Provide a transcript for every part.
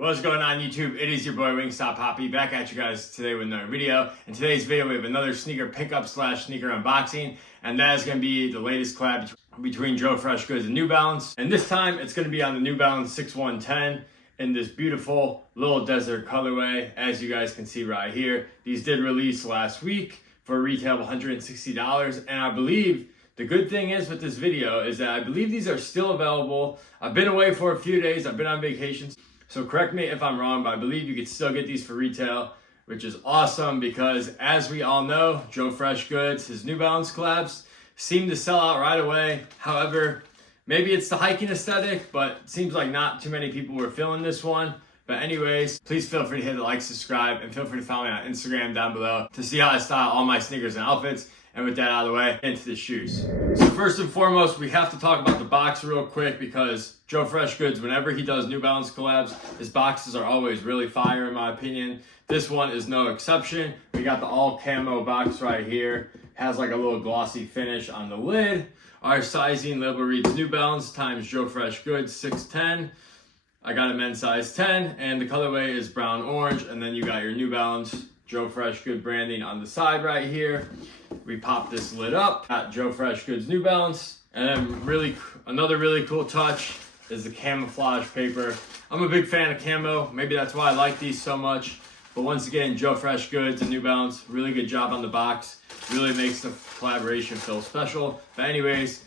What's going on YouTube? It is your boy Wingstop Poppy back at you guys today with another video. In today's video we have another sneaker pickup slash sneaker unboxing, and that is going to be the latest collab between JoeFreshGoods and New Balance. And this time it's going to be on the New Balance 6110 in this beautiful little desert colorway, as you guys can see right here. These did release last week for a retail of $160, and I believe the good thing is with this video is that I believe these are still available. I've been away for a few days, I've been on vacation. So correct me if I'm wrong, but I believe you can still get these for retail, which is awesome because as we all know, JoeFreshGoods, his New Balance collabs seem to sell out right away. However, maybe it's the hiking aesthetic, but it seems like not too many people were feeling this one. But anyways, please feel free to hit the like, subscribe, and feel free to follow me on Instagram down below to see how I style all my sneakers and outfits. And with that out of the way, into the shoes. So first and foremost, we have to talk about the box real quick because JoeFreshGoods, whenever he does New Balance collabs, his boxes are always really fire in my opinion. This one is no exception. We got the all camo box right here. Has like a little glossy finish on the lid. Our sizing label reads New Balance times JoeFreshGoods 610. I got a men's size 10, and the colorway is brown orange, and then you got your New Balance JoeFreshGoods branding on the side right here. We pop this lid up, got JoeFreshGoods New Balance, and then another really cool touch is the camouflage paper. I'm a big fan of camo, maybe that's why I like these so much. But once again, JoeFreshGoods and New Balance, really good job on the box. Really makes the collaboration feel special. But anyways,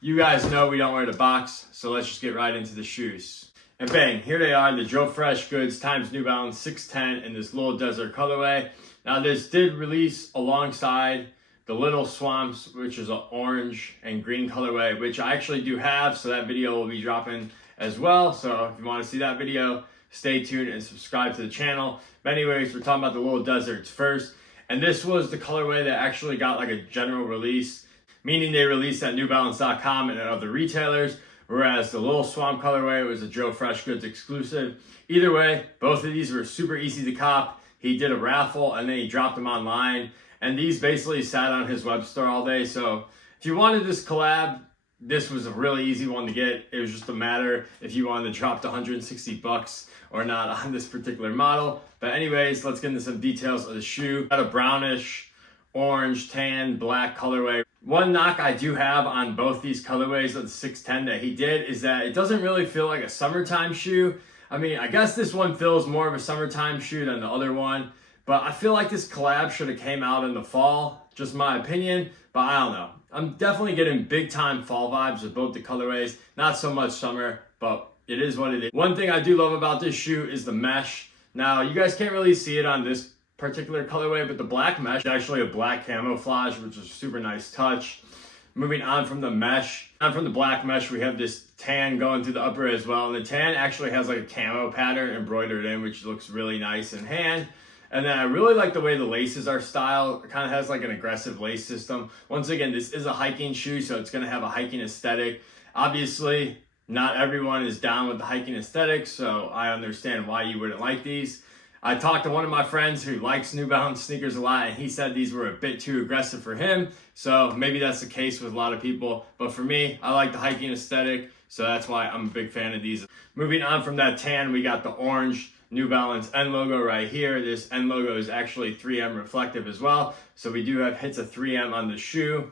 you guys know we don't wear the box, so let's just get right into the shoes. And bang, here they are, the JoeFreshGoods times New Balance 610 in this little desert colorway. Now this did release alongside the Little Swamps, which is an orange and green colorway, which I actually do have, so that video will be dropping as well. So if you want to see that video, stay tuned and subscribe to the channel. But anyways, we're talking about the little deserts first. And this was the colorway that actually got like a general release, meaning they released at newbalance.com and at other retailers. Whereas the Little Swamp colorway was a JoeFreshGoods exclusive. Either way, both of these were super easy to cop. He did a raffle and then he dropped them online. And these basically sat on his web store all day. So if you wanted this collab, this was a really easy one to get. It was just a matter if you wanted to drop the $160 or not on this particular model. But anyways, let's get into some details of the shoe. Got a brownish, orange, tan, black colorway. One knock I do have on both these colorways of the 610 that he did is that it doesn't really feel like a summertime shoe. I mean, I guess this one feels more of a summertime shoe than the other one, but I feel like this collab should have came out in the fall, just my opinion, but I don't know. I'm definitely getting big time fall vibes with both the colorways, not so much summer, but it is what it is. One thing I do love about this shoe is the mesh. Now, you guys can't really see it on this particular colorway, but the black mesh is actually a black camouflage, which is a super nice touch. Moving on from the mesh, from the black mesh, we have this tan going through the upper as well. And the tan actually has like a camo pattern embroidered in, which looks really nice in hand. And then I really like the way the laces are styled. It kind of has like an aggressive lace system. Once again, this is a hiking shoe, so it's going to have a hiking aesthetic. Obviously, not everyone is down with the hiking aesthetic, so I understand why you wouldn't like these. I talked to one of my friends who likes New Balance sneakers a lot, and he said these were a bit too aggressive for him. So maybe that's the case with a lot of people. But for me, I like the hiking aesthetic, so that's why I'm a big fan of these. Moving on from that tan, we got the orange New Balance N logo right here. This N logo is actually 3M reflective as well. So we do have hits of 3M on the shoe.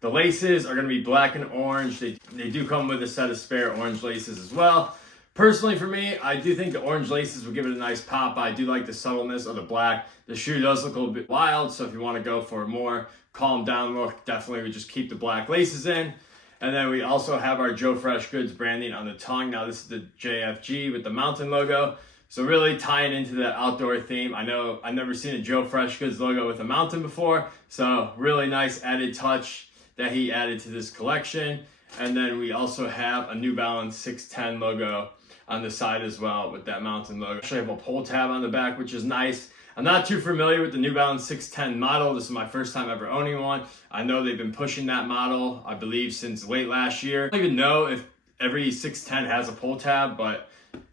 The laces are going to be black and orange. They do come with a set of spare orange laces as well. Personally for me, I do think the orange laces would give it a nice pop. I do like the subtleness of the black. The shoe does look a little bit wild, so if you want to go for a more calm down look, definitely we just keep the black laces in. And then we also have our JoeFreshGoods branding on the tongue. Now this is the JFG with the mountain logo. So really tying into that outdoor theme. I know I've never seen a JoeFreshGoods logo with a mountain before, so really nice added touch that he added to this collection. And then we also have a New Balance 610 logo on the side as well with that mountain logo. Actually have a pull tab on the back, which is nice. I'm not too familiar with the New Balance 610 model. This is my first time ever owning one. I know they've been pushing that model, I believe, since late last year. I don't even know if every 610 has a pull tab, but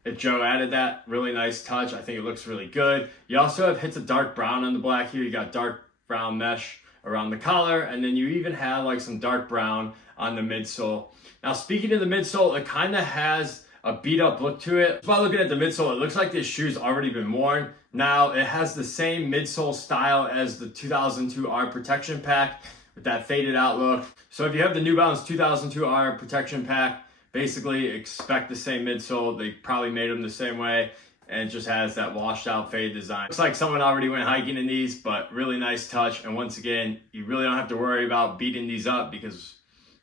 if Joe added that, really nice touch. I think it looks really good. You also have hits of dark brown on the black here. You got dark brown mesh around the collar, and then you even have like some dark brown on the midsole. Now, speaking of the midsole, it kind of has a beat up look to it. Just by looking at the midsole, it looks like this shoe's already been worn. Now it has the same midsole style as the 2002R protection pack with that faded out look. So if you have the New Balance 2002R protection pack, basically expect the same midsole. They probably made them the same way, and it just has that washed out fade design. Looks like someone already went hiking in these, but really nice touch. And once again, you really don't have to worry about beating these up because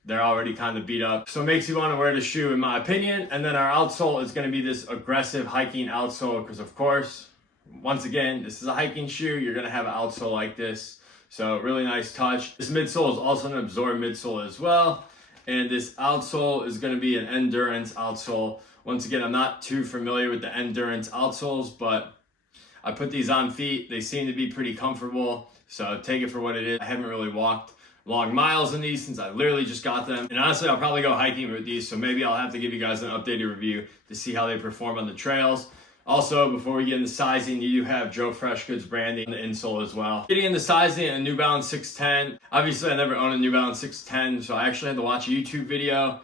they're already kind of beat up. So it makes you want to wear the shoe in my opinion. And then our outsole is going to be this aggressive hiking outsole because of course, once again, this is a hiking shoe. You're going to have an outsole like this. So really nice touch. This midsole is also an absorb midsole as well. And this outsole is going to be an endurance outsole. Once again, I'm not too familiar with the endurance outsoles, but I put these on feet. They seem to be pretty comfortable. So take it for what it is. I haven't really walked long miles in these since I literally just got them. And honestly, I'll probably go hiking with these. So maybe I'll have to give you guys an updated review to see how they perform on the trails. Also, before we get into sizing, you do have JoeFreshGoods branding on the insole as well. Getting into sizing, a New Balance 610. Obviously, I never owned a New Balance 610, so I actually had to watch a YouTube video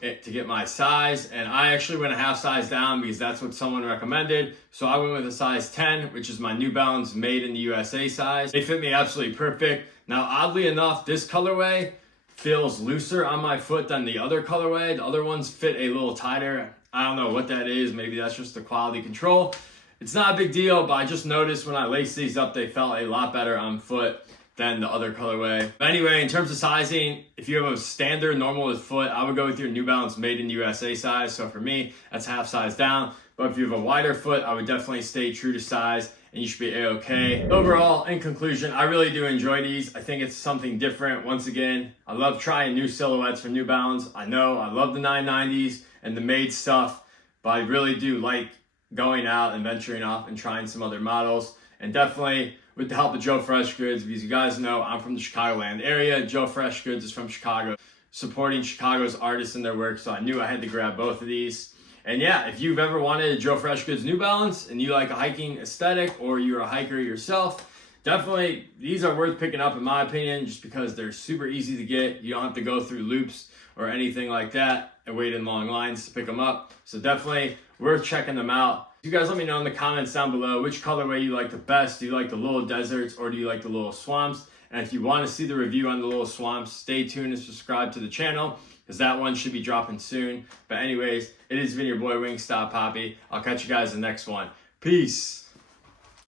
to get my size. And I actually went a half size down because that's what someone recommended. So I went with a size 10, which is my New Balance made in the USA size. They fit me absolutely perfect. Now, oddly enough, this colorway feels looser on my foot than the other colorway. The other ones fit a little tighter. I don't know what that is. Maybe that's just the quality control. It's not a big deal, but I just noticed when I laced these up, they felt a lot better on foot than the other colorway. But anyway, in terms of sizing, if you have a standard normal with foot, I would go with your New Balance made in USA size. So for me, that's half size down. But if you have a wider foot, I would definitely stay true to size and you should be a-okay. Overall, in conclusion, I really do enjoy these. I think it's something different. Once again, I love trying new silhouettes from New Balance. I know I love the 990s and the made stuff, but I really do like going out and venturing off and trying some other models. And definitely with the help of JoeFreshGoods, because you guys know I'm from the Chicagoland area. JoeFreshGoods is from Chicago, supporting Chicago's artists and their work, so I knew I had to grab both of these. And yeah, if you've ever wanted a JoeFreshGoods New Balance and you like a hiking aesthetic or you're a hiker yourself, definitely these are worth picking up in my opinion, just because they're super easy to get. You don't have to go through loops or anything like that and wait in long lines to pick them up. So definitely worth checking them out. You guys let me know in the comments down below which colorway you like the best. Do you like the little deserts or do you like the little swamps? And if you want to see the review on the little swamps, stay tuned and subscribe to the channel because that one should be dropping soon. But anyways, it has been your boy Wingstop Poppy. I'll catch you guys in the next one. Peace.